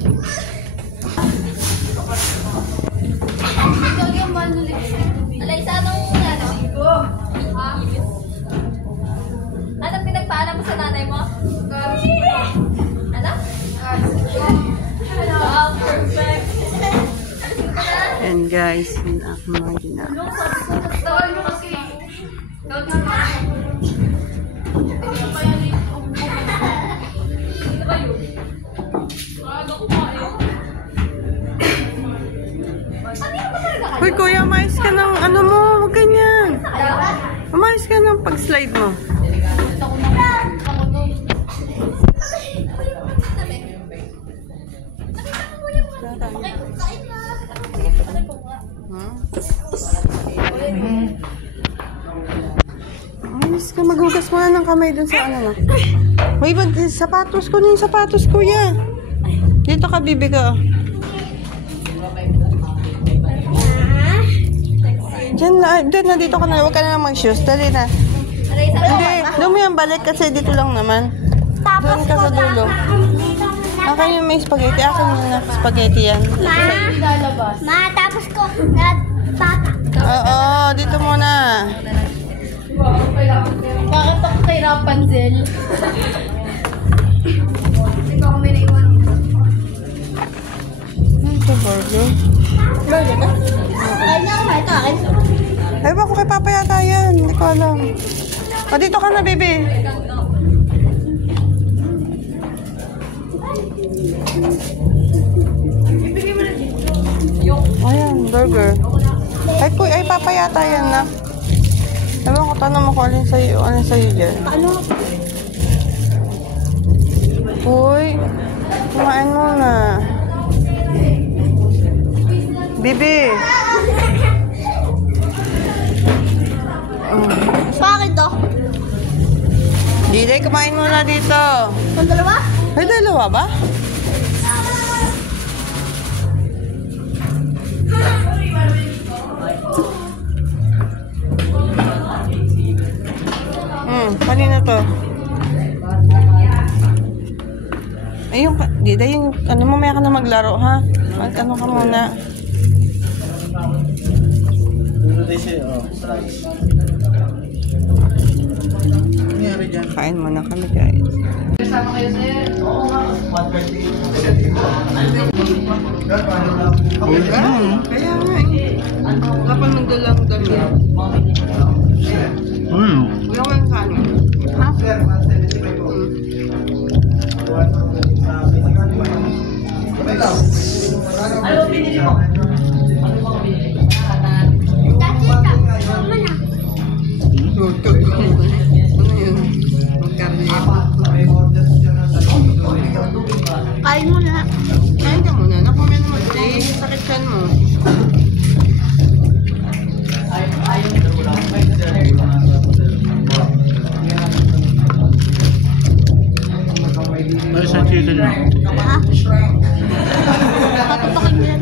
Anong pinagpaalam mo sa nanay mo? Ano? Wow, perfect. And guys, yun ako mga ginagawa. Uy, kuya, umayos ka ng ano mo, huwag ganyan. Umayos ka ng pag-slide mo. Umayos ka, maghugas mo na ng kamay dun sa ano na. Uy, sapatos ko na yung sapatos, kuya. Dito ka, bibi ka. Diyan na, dito ka na. Huwag ka na mag-shoes. Dali na. Hindi, doon mo yan balik kasi dito lang naman. Doon ka sa dulo. Akin yung may spaghetti. Akin yung spaghetti yan. Ma, tapos ko. Papa. Oo, dito muna. Bakit ako kay Rapunzel? Ikaw kami naiwan. Ano ito, burger? Burger ka? Ay, na, ito akin. Ay, ba ko kay Papa yata yan? Hindi ko alam. O, dito ka na, baby. Ayan, burger. Ay, Papa yata yan na. Ewan ko, tanong mo kung alin sa'yo dyan. Ano? Uy, kumain muna. Bibi. Bakit to? Dile, kumain muna dito. Ang dalawa? Ay, dalawa ba? Kanina to. Ay, Dida, yung ano mo, maya ka na maglaro, ha? Mag-ano ka muna. Kain muna kami, guys. Kasama kayo, sir? Oo nga. Kaya nga eh. Kapag nagdalang dami. Wala ko yung kanin. Ha? Ano pinili mo? Ano ba pinili mo? Dati ka. Mama na. Luto yun. Ano yun? Magkarni. Kain mo na. Kain ka muna. Nakumin mo. Sakit yan mo. Ay, saan chicken mo? Ha? Patutokin mo yan.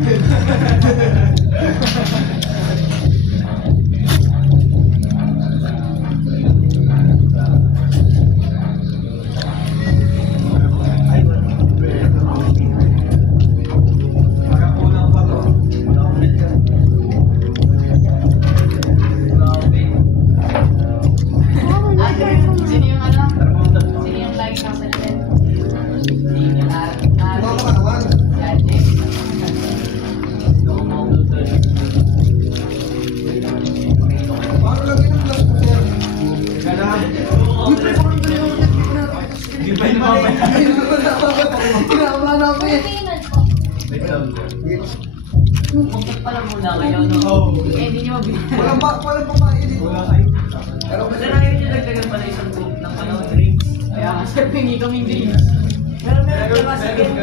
Pala muna kayo, no? Hindi nyo mabigyan. Walang pamain. Wala kayo. Pero ba't na kayo nyo nagdagan pala isang group ng drinks? Kaya nga, sir, pingi kaming drinks. Pero meron ka kasi Pero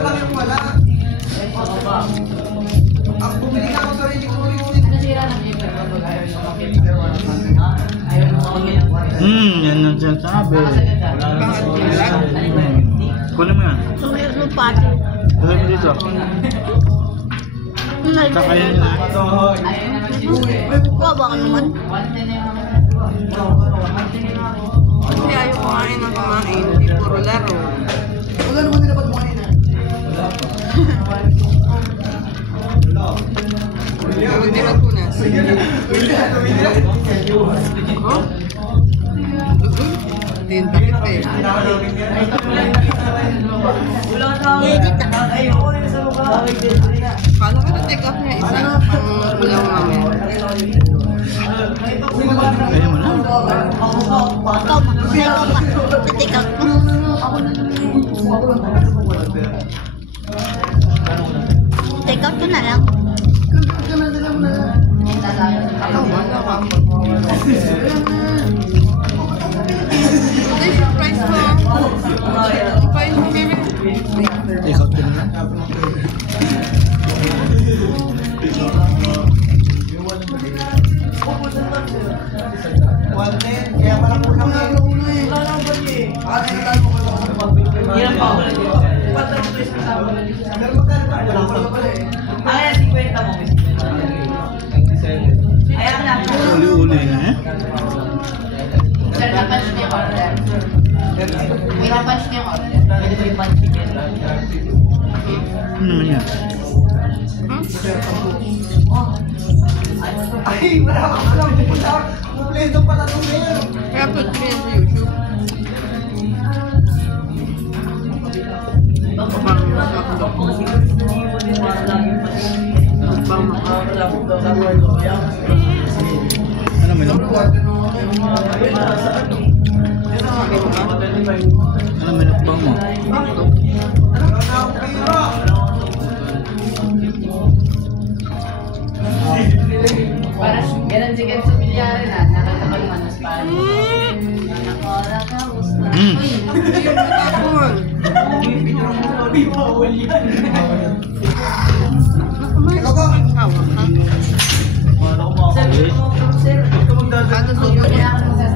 lang yung wala. Ano ba? Ang bumili ka ako sa sarili ko ulit. Nasira ng paper kapag ayaw nyo makita. Pero wala pa. Ayaw nyo makita. Yan ang sinasabi. Kunin mo yan. Sumayos mo pati. Kunin mo dito. Saka yun na. Ayaw na mag-sisure. Baba ka naman. 110 na yung Kasi ayaw kumain ng kumain. Hindi puro laro. Wala naman din dapat kumain. Tintakit eh. Wala sa akin. Ay, oo, yun sa mukha. Paano ka na-take off niya isa? Pang ulang namin. Kaya mo na. Ikaw, take out mo. Take out ko na lang. Ay, surprise mo. Surprise mo, baby. Take out ko na. Kaya pala po lang eh. Ilan pa ako lang dito? Patang ko yung kasama ko dito. Ay, 50 mo. Ayan na. Uli-uli na eh. Sir, na-punch niya yung order. May na-punch niya yung order. Pwede ba yung punch chicken? Ano naman yan? Ay, wala ka alam. Kompleto pala ito sir. Kaya put ko yan sa YouTube. Ano mo yun? Ano mo yun? Bang mo? Parang ganun chicken sa bilyari na. Nakatagal manas pa. Nakakala ka, gusto. Hindi pa uli yan. Ikaw ba? Sir, sir. Ano subo niya? Kailangan mo sa